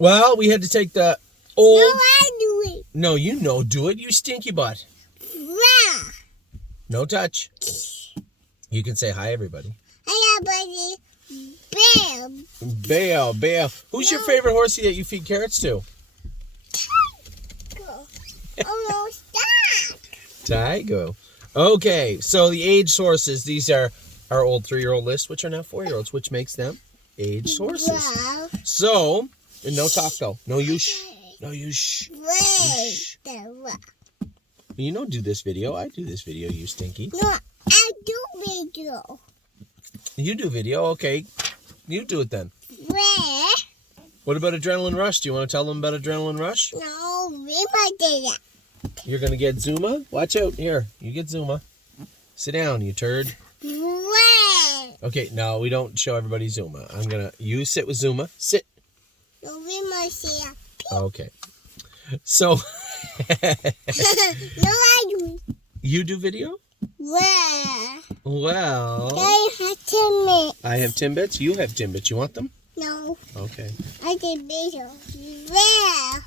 Well, we had to take the old... No, I do it. No, do it, you stinky butt. Yeah. No touch. You can say hi, everybody. Hi, everybody. Bam. Bale. Who's your favorite horsey that you feed carrots to? Oh, no, stop. Tygo. Okay, so the aged horses, these are our old 3-year-old list, which are now 4-year-olds, which makes them aged horses. Wow. So, and no talk though. No you shh. No you shh. Wait. You don't do this video. I do this video, you stinky. No, I do video. You do video, okay. You do it then. Where? What about Adrenaline Rush? Do you want to tell them about Adrenaline Rush? No, we might do that. You're going to get Zuma? Watch out. Here, you get Zuma. Sit down, you turd. Where? Okay, no, we don't show everybody Zuma. You sit with Zuma. Sit. No, we might see that. Okay. So. No, I do. You do video? Where? Well. I have 10 minutes. I have Timbits. You have Timbits. You want them? No, Okay. I did video. Where?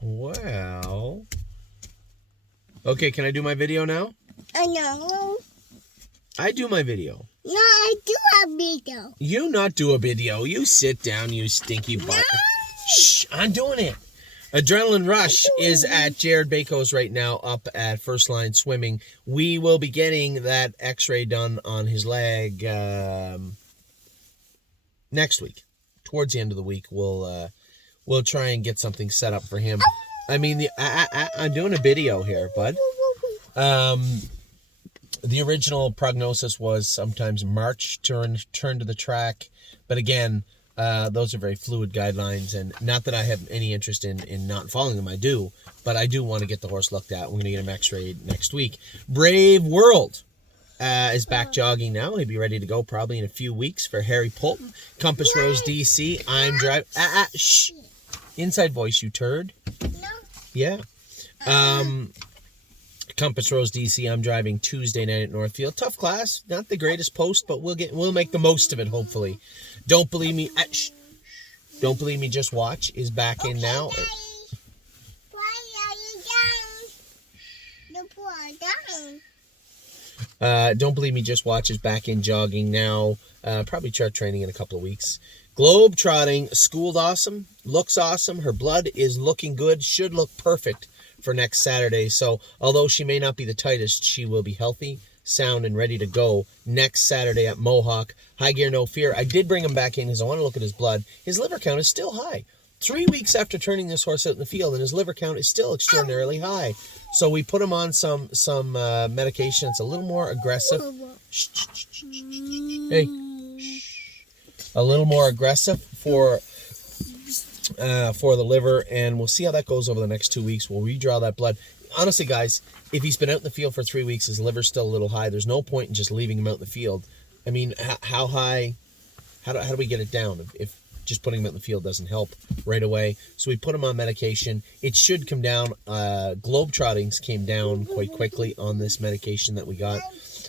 Well. Okay, can I do my video now? I know. I do my video. No, I do a video. You not do a video. You sit down, you stinky butt. No. Shh, I'm doing it. Adrenaline Rush is at Jared Baco's right now up at First Line Swimming. We will be getting that x-ray done on his leg next week. Towards the end of the week, we'll try and get something set up for him. I mean, I'm doing a video here, bud. The original prognosis was sometimes March turn to the track, but again, those are very fluid guidelines, and not that I have any interest in not following them. I do, but I do want to get the horse looked at. We're going to get him x-rayed next week. Brave World is back jogging now. He'll be ready to go probably in a few weeks for Harry Polton. Compass Rose DC. I'm driving. Shh. Inside voice, you turd. No. Yeah. Compass Rose DC. I'm driving Tuesday night at Northfield. Tough class. Not the greatest post, but we'll make the most of it, hopefully. Don't Believe Me. Shh. Don't Believe Me, Just Watch is back in now. Daddy. Why are you down? You put down. Don't Believe Me, Just Watch is back in jogging now. Probably start training in a couple of weeks. Globe Trotting, schooled awesome, looks awesome. Her blood is looking good, should look perfect for next Saturday. So although she may not be the tightest, she will be healthy, sound, and ready to go next Saturday at Mohawk. High Gear No Fear. I did bring him back in because I want to look at his blood. His liver count is still high. 3 weeks after turning this horse out in the field, and his liver count is still extraordinarily high. So we put him on some medication. It's a little more aggressive. Shh, shh, shh, shh, shh. Hey, shh. A little more aggressive for the liver, and we'll see how that goes over the next 2 weeks. We'll redraw that blood. Honestly, guys, if he's been out in the field for 3 weeks, his liver's still a little high. There's no point in just leaving him out in the field. I mean, how high? How do we get it down if just putting him out in the field doesn't help right away? So we put him on medication. It should come down. Globetrottings came down quite quickly on this medication that we got.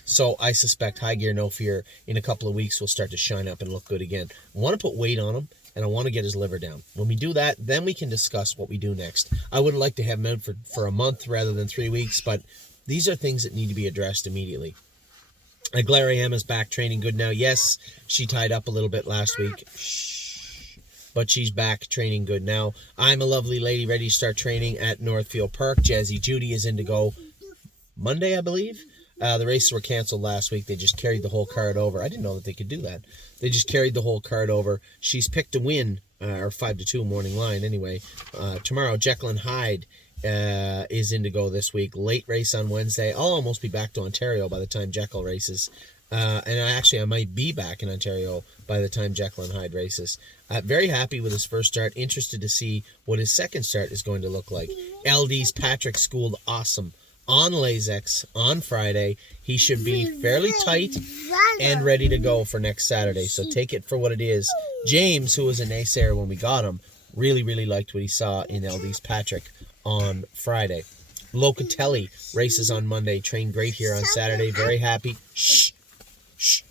So I suspect High Gear No Fear in a couple of weeks will start to shine up and look good again. I want to put weight on him, and I want to get his liver down. When we do that, then we can discuss what we do next. I would like to have him out for a month rather than 3 weeks, but these are things that need to be addressed immediately. Glary Emma's back training good now. Yes, she tied up a little bit last week. Shh. But she's back training good now. I'm a Lovely Lady ready to start training at Northfield Park. Jazzy Judy is in to go Monday, I believe. The races were canceled last week. They just carried the whole card over. I didn't know that they could do that. They just carried the whole card over. She's picked to win, or 5-2 morning line anyway. Tomorrow, Jekyll and Hyde is in to go this week. Late race on Wednesday. I'll almost be back to Ontario by the time Jekyll races. And I might be back in Ontario by the time Jekyll and Hyde races. Very happy with his first start. Interested to see what his second start is going to look like. LD's Patrick schooled awesome on Lasix on Friday. He should be fairly tight and ready to go for next Saturday. So take it for what it is. James, who was a naysayer when we got him, really, really liked what he saw in LD's Patrick on Friday. Locatelli races on Monday. Trained great here on Saturday. Very happy. Shh. Shh.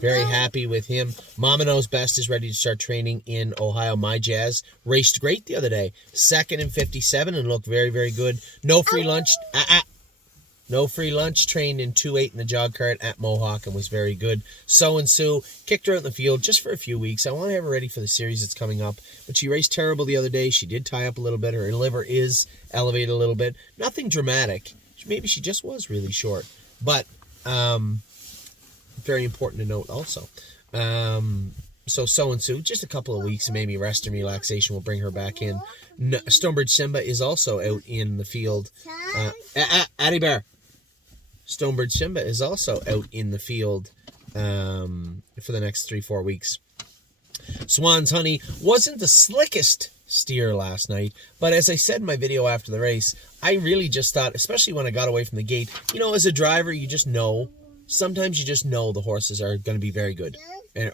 Very happy with him. Mama Knows Best is ready to start training in Ohio. My Jazz raced great the other day. Second in 57 and looked very, very good. No free lunch. No free lunch. Trained in 2.8 in the jog cart at Mohawk and was very good. So and Sue kicked her out in the field just for a few weeks. I want to have her ready for the series that's coming up. But she raced terrible the other day. She did tie up a little bit. Her liver is elevated a little bit. Nothing dramatic. Maybe she just was really short. But very important to note also. So and Sue, just a couple of weeks, maybe rest and relaxation will bring her back in. Stonebridge Simba is also out in the field. Addie Bear. Stonebridge Simba is also out in the field for the next 3-4 weeks. Swan's Honey wasn't the slickest steer last night, but as I said in my video after the race, I really just thought, especially when I got away from the gate, as a driver, you just know. Sometimes you just know the horses are going to be very good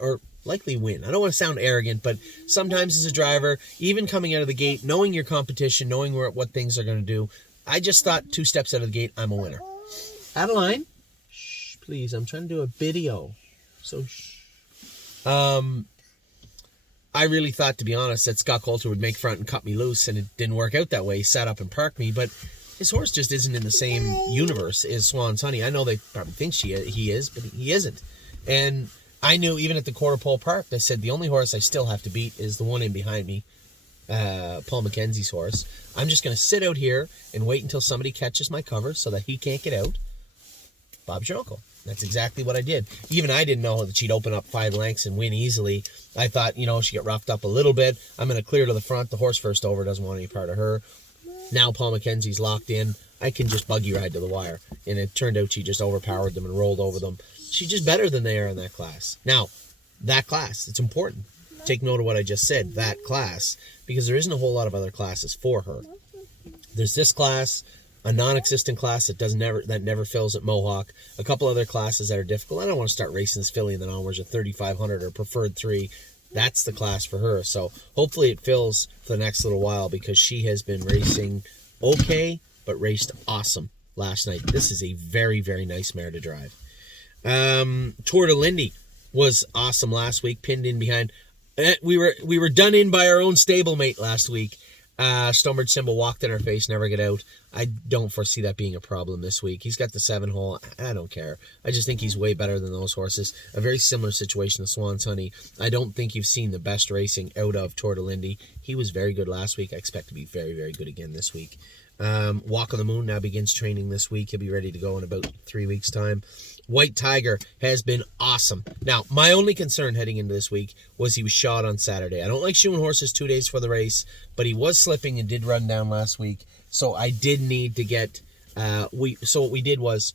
or likely win. I don't want to sound arrogant, but sometimes as a driver, even coming out of the gate, knowing your competition, knowing what things are going to do, I just thought 2 steps out of the gate, I'm a winner. Adeline, shh, please, I'm trying to do a video. So, shh. I really thought, to be honest, that Scott Coulter would make front and cut me loose, and it didn't work out that way. He sat up and parked me, but his horse just isn't in the same universe as Swan's Honey. I know they probably think he is, but he isn't. And I knew even at the quarter pole park, I said the only horse I still have to beat is the one in behind me, Paul McKenzie's horse. I'm just going to sit out here and wait until somebody catches my cover so that he can't get out. Bob's your uncle. That's exactly what I did. Even I didn't know that she'd open up 5 lengths and win easily. I thought, she got roughed up a little bit. I'm going to clear to the front. The horse first over doesn't want any part of her. Now Paul McKenzie's locked in. I can just buggy ride to the wire. And it turned out she just overpowered them and rolled over them. She's just better than they are in that class. Now, that class, it's important. Take note of what I just said, that class, because there isn't a whole lot of other classes for her. There's this class, a non-existent class that never fills at Mohawk, a couple other classes that are difficult. I don't want to start racing this filly and then onwards at 3,500 or preferred 3. That's the class for her. So hopefully it fills for the next little while because she has been racing okay, but raced awesome last night. This is a very, very nice mare to drive. Tour de Lindy was awesome last week, pinned in behind. We were done in by our own stablemate last week. Stonebridge Simba walked in our face, never get out. I don't foresee that being a problem this week. He's got the 7-hole. I don't care. I just think he's way better than those horses. A very similar situation to Swan's Honey. I don't think you've seen the best racing out of Tour de Lindy. He was very good last week. I expect to be very, very good again this week. Walk on the Moon now begins training this week. He'll be ready to go in about 3 weeks' time. White Tiger has been awesome. Now, my only concern heading into this week was he was shot on Saturday. I don't like shoeing horses 2 days for the race, but he was slipping and did run down last week. So I did need to get, so what we did was,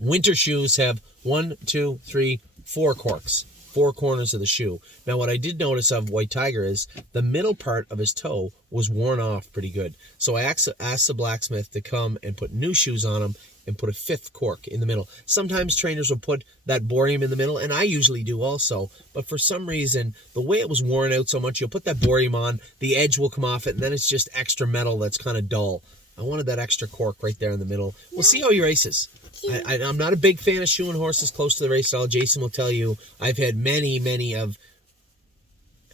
winter shoes have 1, 2, 3, 4 corks. 4 corners of the shoe. Now, what I did notice of White Tiger is the middle part of his toe was worn off pretty good. So I asked the blacksmith to come and put new shoes on him and put a 5th cork in the middle. Sometimes trainers will put that borium in the middle, and I usually do also. But for some reason, the way it was worn out so much, you'll put that borium on, the edge will come off it, and then it's just extra metal that's kind of dull. I wanted that extra cork right there in the middle. We'll see how he races. I'm not a big fan of shoeing horses close to the race stall. Jason will tell you I've had many of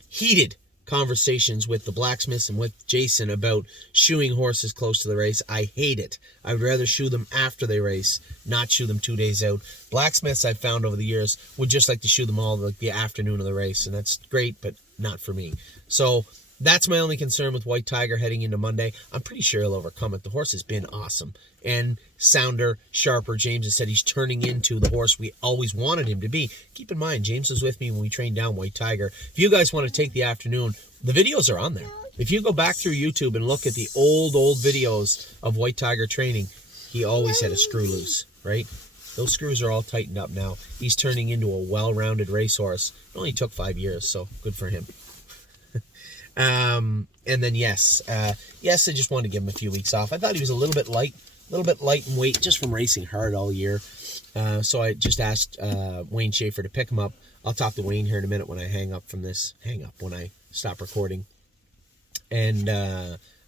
heated conversations with the blacksmiths and with Jason about shoeing horses close to the race. I hate it. I would rather shoe them after they race, not shoe them 2 days out. Blacksmiths I've found over the years would just like to shoe them all like the afternoon of the race, and that's great, but not for me. So that's my only concern with White Tiger heading into Monday. I'm pretty sure he'll overcome it. The horse has been awesome. And sounder, sharper. James has said he's turning into the horse we always wanted him to be. Keep in mind, James was with me when we trained down White Tiger. If you guys want to take the afternoon, the videos are on there. If you go back through YouTube and look at the old videos of White Tiger training, he always had a screw loose, right? Those screws are all tightened up now. He's turning into a well-rounded racehorse. It only took 5 years, so good for him. And then yes, I just wanted to give him a few weeks off. I thought he was a little bit light in weight just from racing hard all year. So I just asked Wayne Schaefer to pick him up. I'll talk to Wayne here in a minute when I when I stop recording, and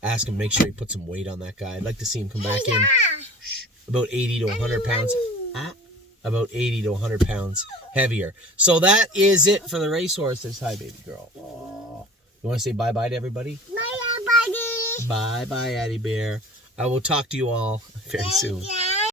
ask him to make sure he put some weight on that guy. I'd like to see him come back in about 80 to 100 pounds. about 80 to 100 pounds heavier. So that is it for the racehorses. Hi, baby girl. Aww. You want to say bye-bye to everybody? Bye, buddy. Bye-bye, Addie Bear. I will talk to you all very soon.